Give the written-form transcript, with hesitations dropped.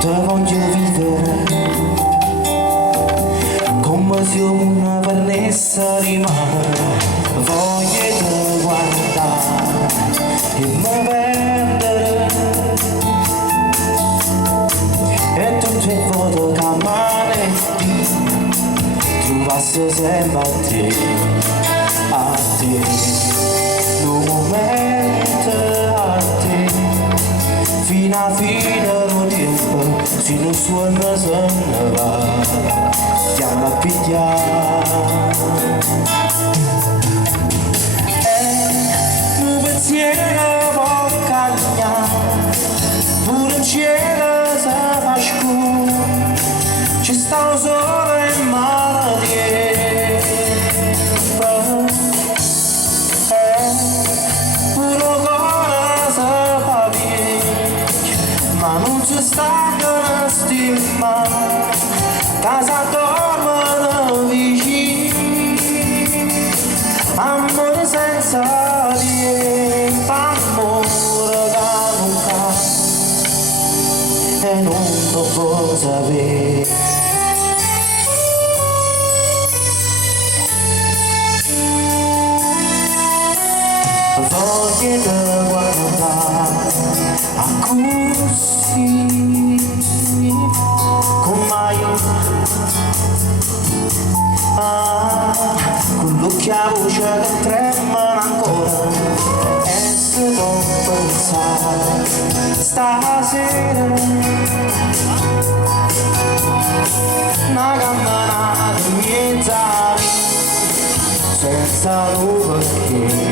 te voglio vivere come se una vernessa rimane, voglio te guardare e mi vendere e tutte le foto che manetti trovasse sempre a te, un momento a te, fino a fine del tempo, se non suona se ne va, chiama a pigliare. E un pensiero può cambiare, pure il cielo si fa scuro, ci sta un sole in malattie. Ma non ci sta una stima, casa dormono vicini, amore senza niente, amore che non cade e non lo può sapere. Voglio te guardare a così come mai con l'occhio a voce che tremano ancora e se non pensare stasera una camminata in mezzo senza lui perché